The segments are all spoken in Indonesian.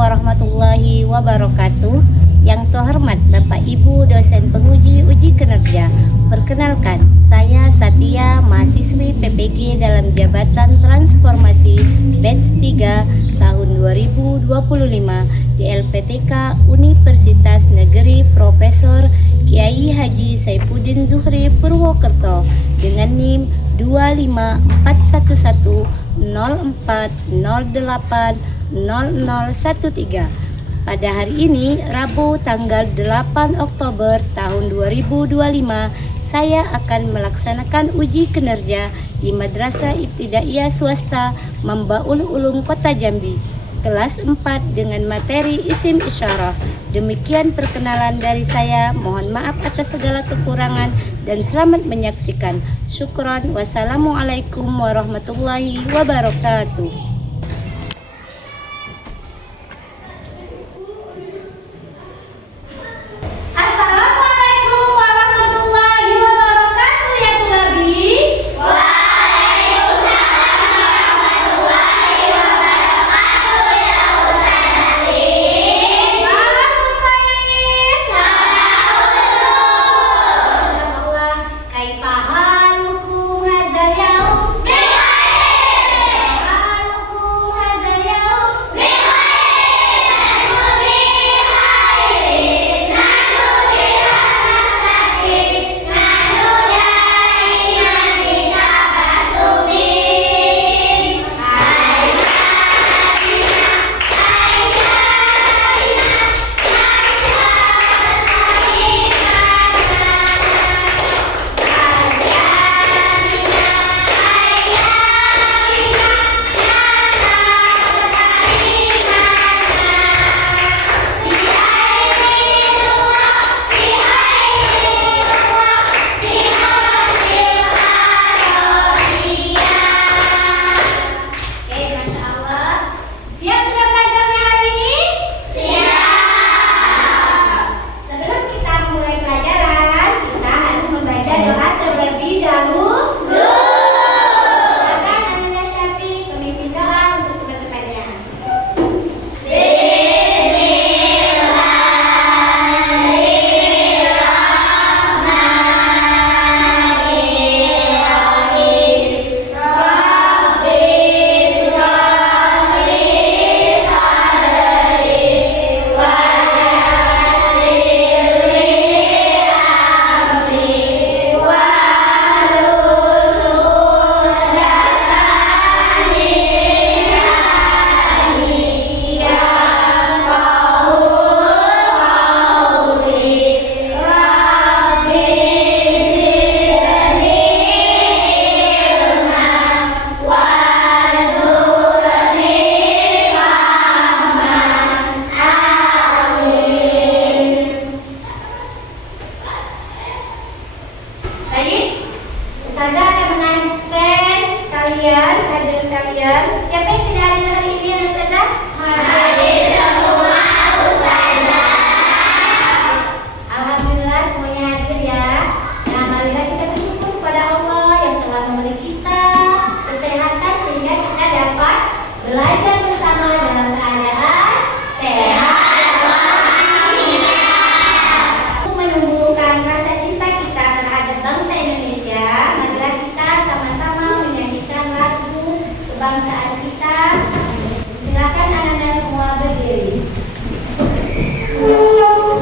warahmatullahi wabarakatuh. Yang terhormat Bapak Ibu dosen penguji uji kinerja. Perkenalkan, saya Satya, mahasiswi PPG dalam Jabatan Transformasi Batch 3 tahun 2025 di LPTK Universitas Negeri Profesor Kiai Haji Saifuddin Zuhri Purwokerto dengan NIM 2541104080013. Pada hari ini, Rabu tanggal 8 Oktober tahun 2025, saya akan melaksanakan uji kinerja di Madrasah Ibtidaiyah Swasta Mambaul Ulum Kota Jambi, kelas 4 dengan materi isim isyarah. Demikian perkenalan dari saya, mohon maaf atas segala kekurangan dan selamat menyaksikan. Syukron, wassalamualaikum warahmatullahi wabarakatuh. Siapa yang tidak hadir hari ini, Ustazah? Hadir semua, Ustazah. Alhamdulillah semuanya hadir ya. Nah, marilah kita bersyukur kepada Allah yang telah memberi kita kesehatan sehingga kita dapat belajar bersama dalam keadaan sehat. Untuk menumbuhkan rasa cinta kita terhadap bangsa Indonesia, marilah kita sama-sama menyanyikan lagu kebangsaan kita. Silakan anak-anak semua berdiri. Pancasila,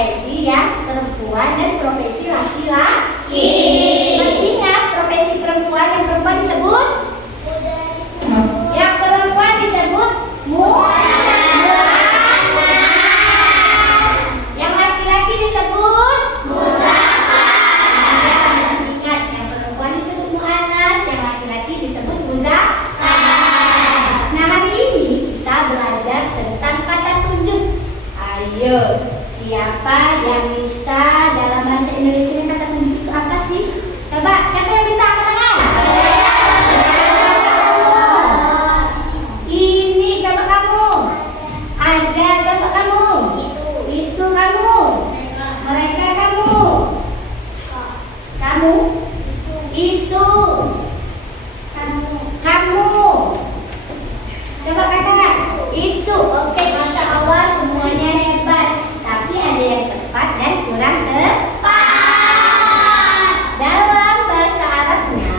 profesi yang perempuan dan profesi laki-laki. Masih ingat profesi perempuan yang perempuan disebut? Yang perempuan disebut yang laki-laki disebut masih ingat, yang perempuan disebut mu'annas, yang laki-laki disebut muzakkar. Nah, hari ini kita belajar tentang kata tunjuk. Ayo, siapa yang bisa dalam bahasa Indonesia ini kata tunjuk itu apa sih? Coba, siapa yang bisa angkat tangan? Ini coba kamu. Ada, coba kamu. Itu kamu. Mereka kamu. Kamu. Itu. Kamu. Coba katakan. Itu. Oke, Masya Allah, semuanya hebat. Tapi ada yang tepat dan kurang tepat. Dalam bahasa Arabnya,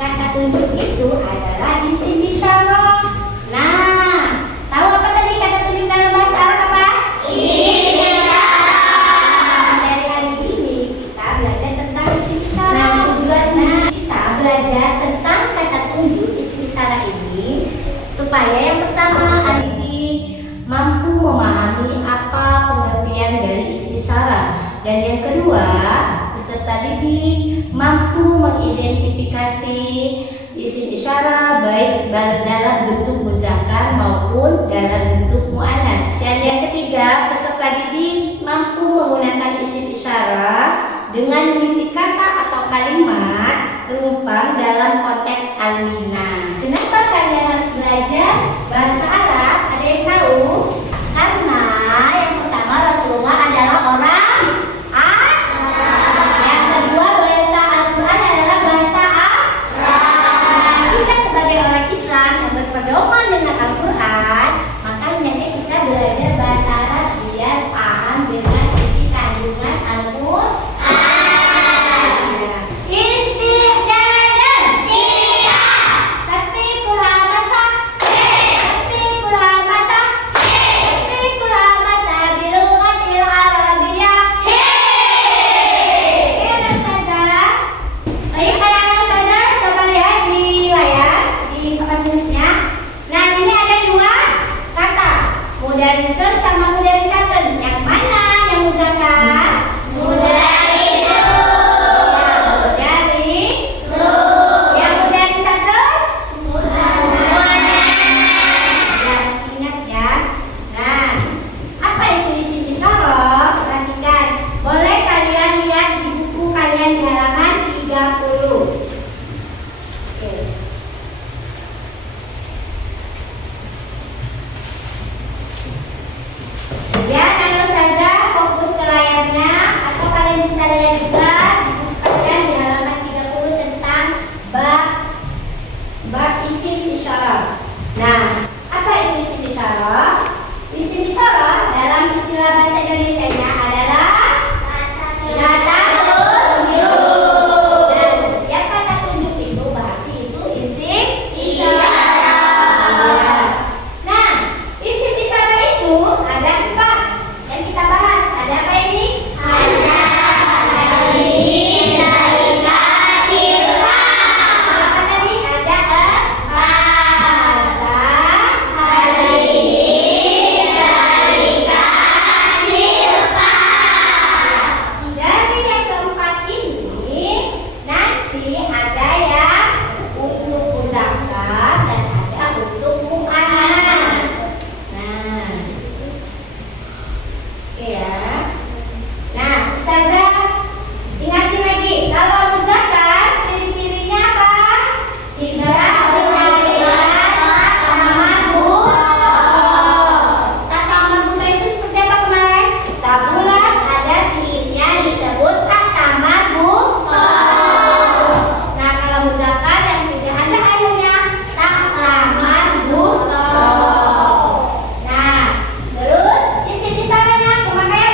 kata tunjuk itu adalah isim isyarah. Nah, tahu apa tadi kata tunjuk dalam bahasa Arab apa? Isim isyarah. Dari hari ini kita belajar tentang isim isyarah. Nah, kita belajar tentang kata tunjuk isim isyarah ini supaya yang pertama adik mampu memahami apa pengertian dari isim isyarah, dan yang kedua peserta didik mampu mengidentifikasi isim isyarah baik dalam bentuk muzakkar maupun dalam bentuk mu'annas, dan yang ketiga peserta didik mampu menggunakan isim isyarah dengan mengisi kata atau kalimat penumpang dalam konteks al-mina. Kenapa kalian harus belajar bahasa Arab? Ada yang tahu? Karena yang pertama Rasulullah adalah orang Arab. Yang kedua bahasa Al-Quran adalah bahasa Arab. Kita sebagai orang Islam yang berpedoman dengan Al-Quran, maka hendaknya kita belajar bahasa Arab biar paham dengan isi kandungan Al-Quran. Mudarisun sama mudarisatun, yang mana yang muzakkar? Mudarisun. Yang mudarisatun? Mu'annas. Ya, masih ingat ya? Nah, apa itu isim isyarah? Perhatikan. Boleh kalian lihat di buku kalian di halaman 30. Oke. Ya, Nano saja fokus ke layarnya, atau kalian bisa lihat juga di buku kalian di halaman 30 tentang bab isim isyarah. Nah, apa itu isim isyarah? Isim isyarah dalam istilah bahasa Indonesianya adalah kata tunjuk. Dan setiap kata tunjuk itu berarti itu isim isyarah. Nah, isim isyarah itu ada 4 yang kita bahas. Ada apa ini? Ada apa tadi? Ada dari yang keempat ini nanti ada yang untuk muzakkar dan ada untuk mu'annas. Nah, oke ya. Nah, Ustazah ingatin lagi, kalau muzakkar ciri-cirinya apa? Tidak tata marbuta itu seperti apa kemarin? Tak bulat, ada tingginya disebut tata marbuta. Nah, kalau muzakkar yang tidak ada akhirnya tata marbuta. Nah, terus isim isyarahnya pemakaian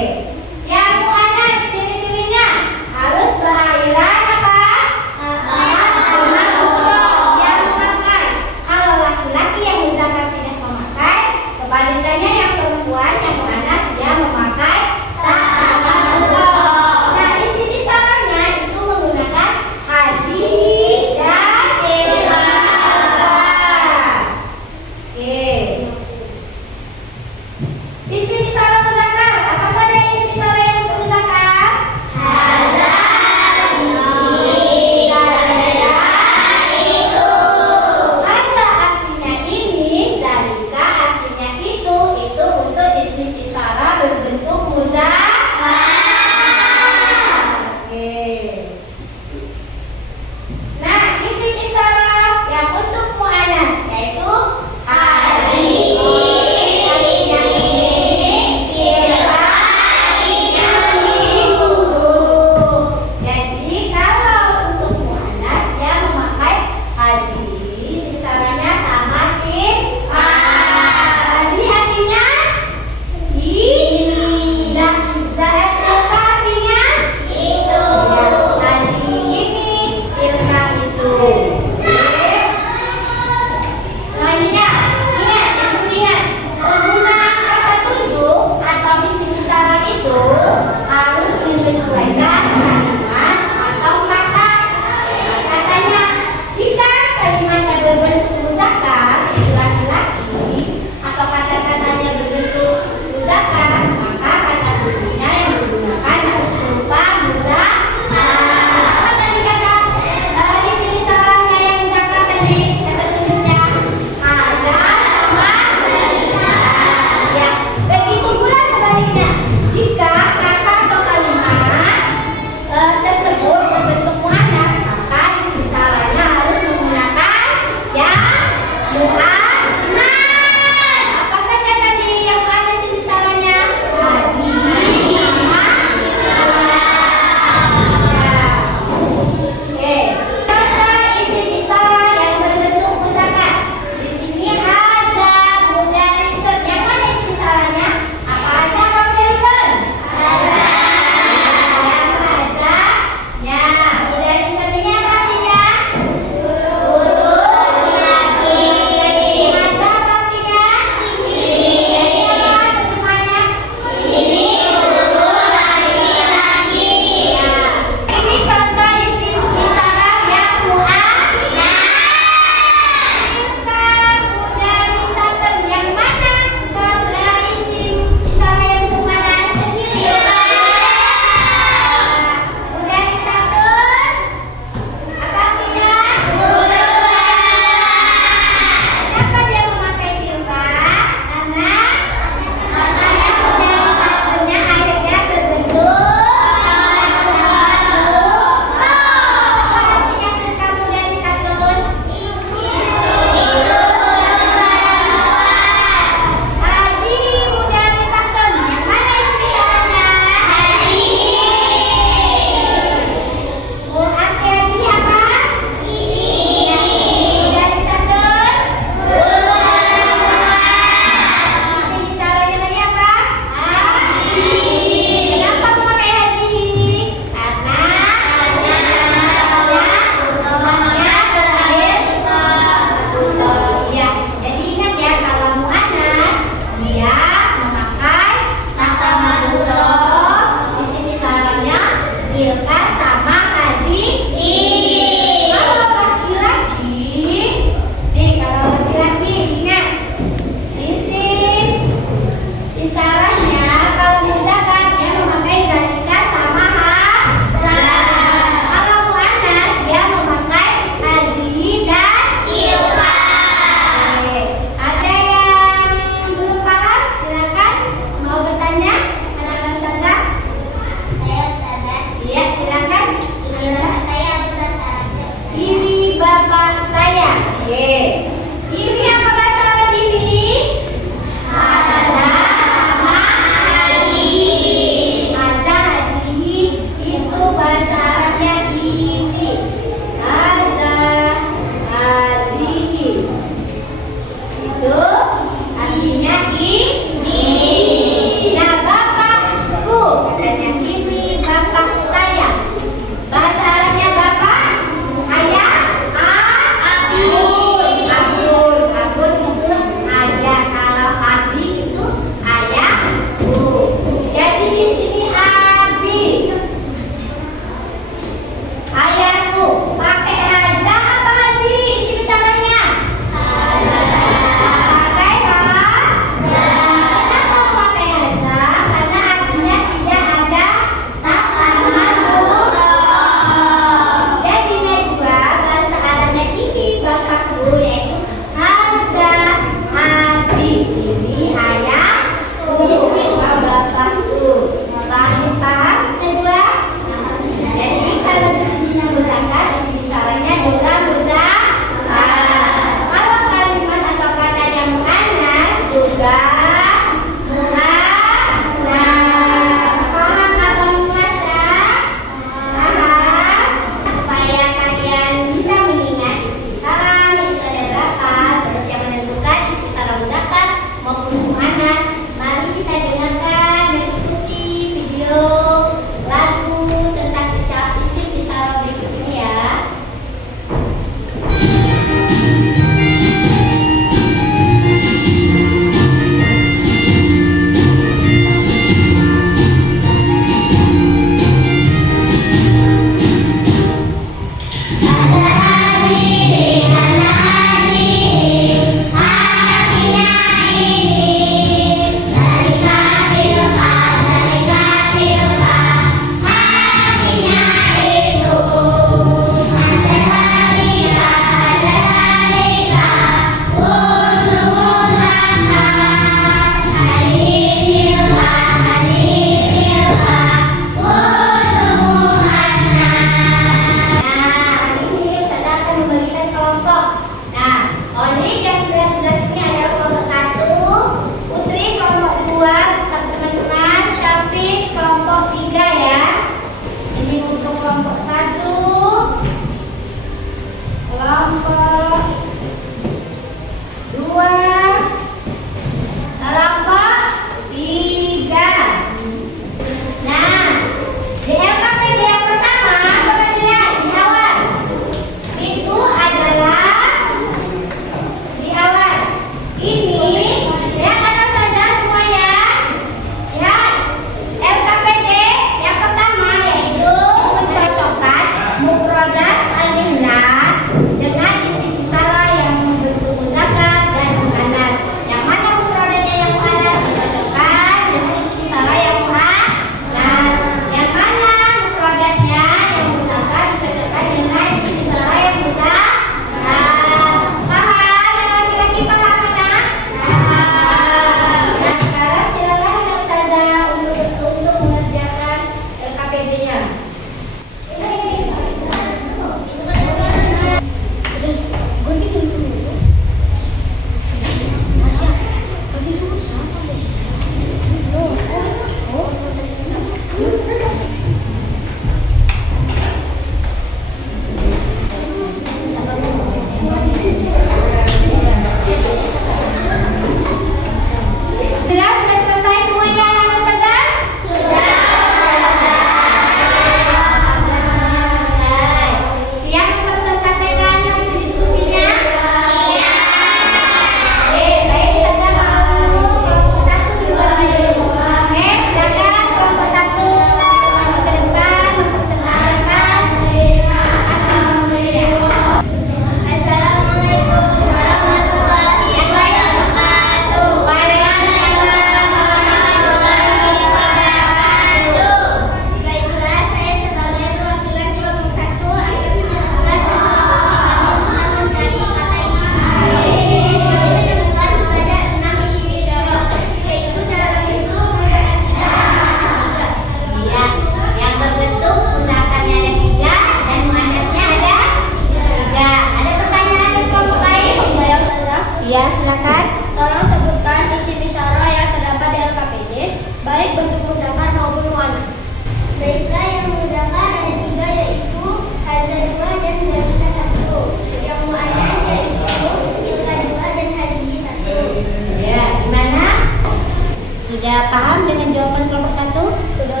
Sudah paham dengan jawaban kelompok 1? Sudah.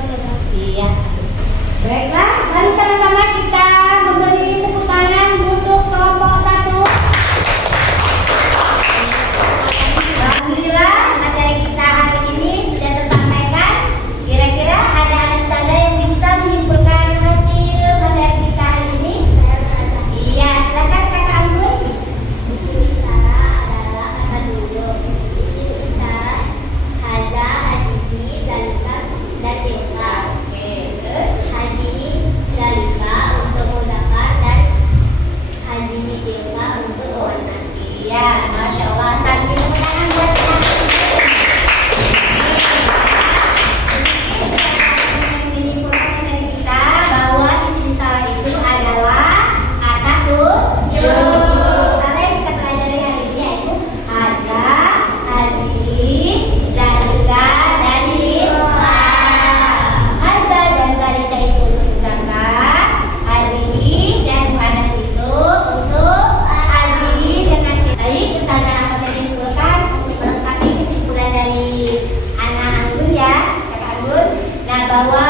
Iya. Baiklah, mari sama-sama kita memberi tepuk tangan untuk kelompok 1. Alhamdulillah, materi kita hari ini sudah tersampaikan. Kira-kira ada anak sada yang bisa menyimpulkan hasil materi kita hari ini? Iya, silakan Kakak Anggun. Isim isyara adalah kata duduk. Isim isyara haza, hadihi, dalika, dan tilka. Oke, terus Hadihi, dalika untuk mudzakkar dan hadihi tilka untuk muannas. iya, Masya Allah. Sambil kemenangan buat anak. Menyimpulkan materi kita bahwa isim isyara itu adalah kata duduk. Kata yang kita pelajari hari ini yaitu haza, hazihi, zalika, dan tilka. Haza dan zalika itu untuk muzakkar, hazihi dan muannas itu untuk hazihi dengan baik. Ustazah akan menyimpulkan melengkapi kesimpulan dari anak Anggun ya, Kakak Anggun. Nah, bahwa